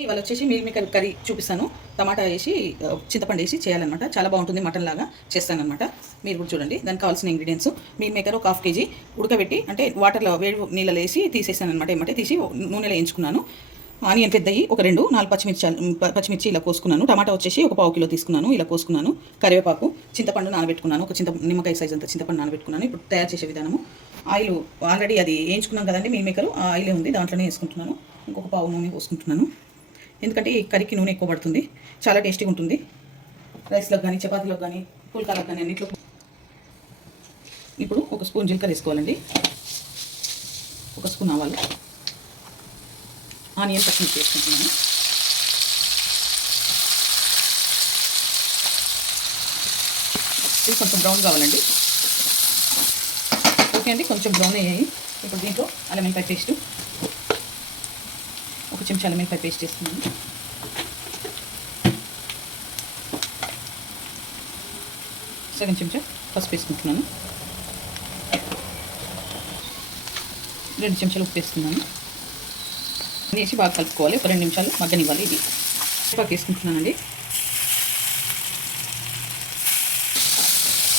ఇవాళ వచ్చేసి meal maker curry చూపిస్తాను. టమాటా వేసి చింతపండు వేసి చేయాలన్నమాట. చాలా బాగుంటుంది. మటన్ లాగా చేస్తానన్నమాట. మీరు కూడా చూడండి. దానికి కావాల్సిన ఇంగ్రీడియంట్స్ మీల్ మేకర్ ఒక 1/2 kg ఉడకబెట్టి అంటే వాటర్లో వేడి నీళ్ళలో వేసి తీసేసాను అనమాట. ఏమంటే తీసి నూనెలో వేయించుకున్నాను. ఆనియన్ పెద్దవి ఒక 4 పచ్చిమిర్చి ఇలా కోసుకున్నాను. టమాటా వచ్చేసి ఒక 1/2 కిలో తీసుకున్నాను. ఇలా కోసుకున్నాను. కరివేపాకు, చింతపండు నానబెట్టుకున్నాను. ఒక నిమ్మకాయ సైజ్ అంత చింతపండు నానబెట్టుకున్నాను. ఇప్పుడు తయారు చేసే విధానము. ఆయిల్ ఆల్రెడీ అది వేయించుకున్నాం కదండి. మీల్ మేకర్ ఆయిలే ఉంది, దాంట్లోనే వేసుకుంటున్నాను. ఇంకొక పావు నూనె పోసుకుంటున్నాను. ఎందుకంటే ఈ కర్రీకి నూనె ఎక్కువ పడుతుంది. చాలా టేస్టీగా ఉంటుంది. రైస్లోకి కానీ చపాతీలోకి కానీ పుల్కాలకు కానీ అన్నింటిలో. ఇప్పుడు ఒక స్పూన్ జీలకర్ర వేసుకోవాలండి. ఒక స్పూన్ ఆవాలు, ఆనియన్ పచ్చిమిర్చి వేసుకుంటున్నాను. ఇది కొంచెం బ్రౌన్ కావాలండి. ఓకే అండి, కొంచెం బ్రౌన్ అయ్యాయి. ఇప్పుడు దీంట్లో అల్లం వెల్లిపాయ పేస్ట్, ఒక చెంచా అల్లం వెల్లిపాయ పేస్ట్ వేస్తున్నాను. సగం చెంచా పసుపు వేసుకుంటున్నాను. 2 చెంచాలు ఉప్పు వేస్తున్నాను. వేసి బాగా కలుపుకోవాలి. ఒక 2 నిమిషాలు మగ్గనివ్వాలి. ఇది కరివేపాకు వేసుకుంటున్నానండి.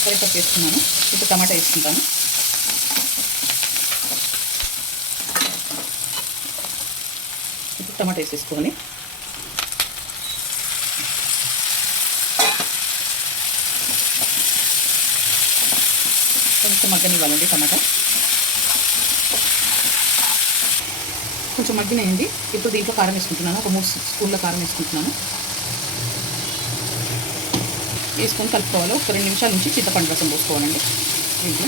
కరివేపాకు వేస్తున్నాను. ఇప్పుడు టమాటా వేసుకుంటాను. ఇప్పుడు టమాటా వేసేసుకోవాలి. కొంచెం మగ్గనివ్వాలండి. టమాటా కొంచెం మగ్గినాయండి. ఇప్పుడు దీంట్లో కారం వేసుకుంటున్నాను. ఒక 3 స్పూన్ల కారం వేసుకుంటున్నాను. వేసుకొని కలుపుకోవాలి. ఒక 2 నిమిషాల నుంచి చింతపండు రసం పోసుకోవాలండి దీంట్లో.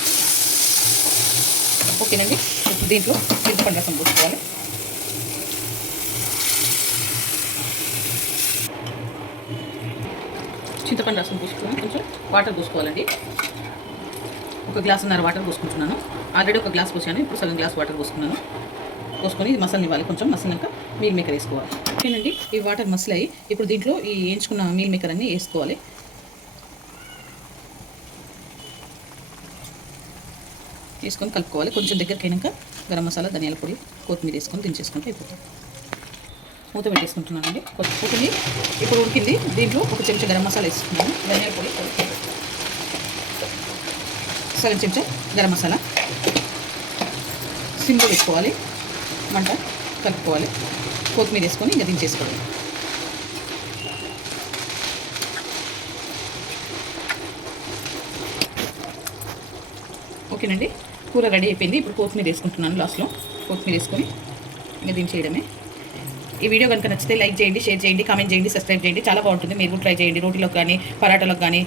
ఓకేనండి, ఇప్పుడు దీంట్లో చింతపండు రసం పోసుకోవాలి. చింతపండు రసం పోసుకొని కొంచెం వాటర్ పోసుకోవాలండి. 1 గ్లాసున్నర వాటర్ పోసుకుంటున్నాను. ఆల్రెడీ 1 గ్లాస్ పోసాను. ఇప్పుడు సగం గ్లాస్ వాటర్ పోసుకున్నాను. పోసుకొని ఇది మసాలా ఇవ్వాలి. కొంచెం మసాలాక మీల్ మేకర్ వేసుకోవాలి. ఓకేనండి, ఈ వాటర్ మసాలాయి ఇప్పుడు దీంట్లో ఈ వేయించుకున్న మీల్ మేకర్ అన్నీ వేసుకోవాలి. వేసుకొని కలుపుకోవాలి. కొంచెం దగ్గరికి అయినాక గరం మసాలా, ధనియాల పొడి, కొత్తిమీర వేసుకొని దించేసుకుంటే అయిపోతుంది. మూత పెట్టేసుకుంటున్నానండి. ఉడికింది. ఇప్పుడు ఉడికింది. దీంట్లో ఒక చెంచా గరం మసాలా వేసుకున్నాను. ధనియాల పొడి సగం చెంచా గరం మసాలా. సిమ్లో వేసుకోవాలి. మంట కలుపుకోవాలి. కొత్తిమీర వేసుకొని ఇంకా దించేసుకోవాలి. ఓకేనండి, కూర రెడీ అయిపోయింది. ఇప్పుడు కొత్తిమీర వేసుకుంటున్నాను. లాస్ట్లో కొత్తిమీర వేసుకొని ఇంకా దించేయడమే. ఈ వీడియో కనుక నచ్చితే లైక్ చేయండి, షేర్ చేయండి, కామెంట్ చేయండి, సబ్స్క్రైబ్ చేయండి. చాలా బాగుంటుంది. మీరు కూడా ట్రై చేయండి. రోటీలోకి కానీ పరాటాలకు కానీ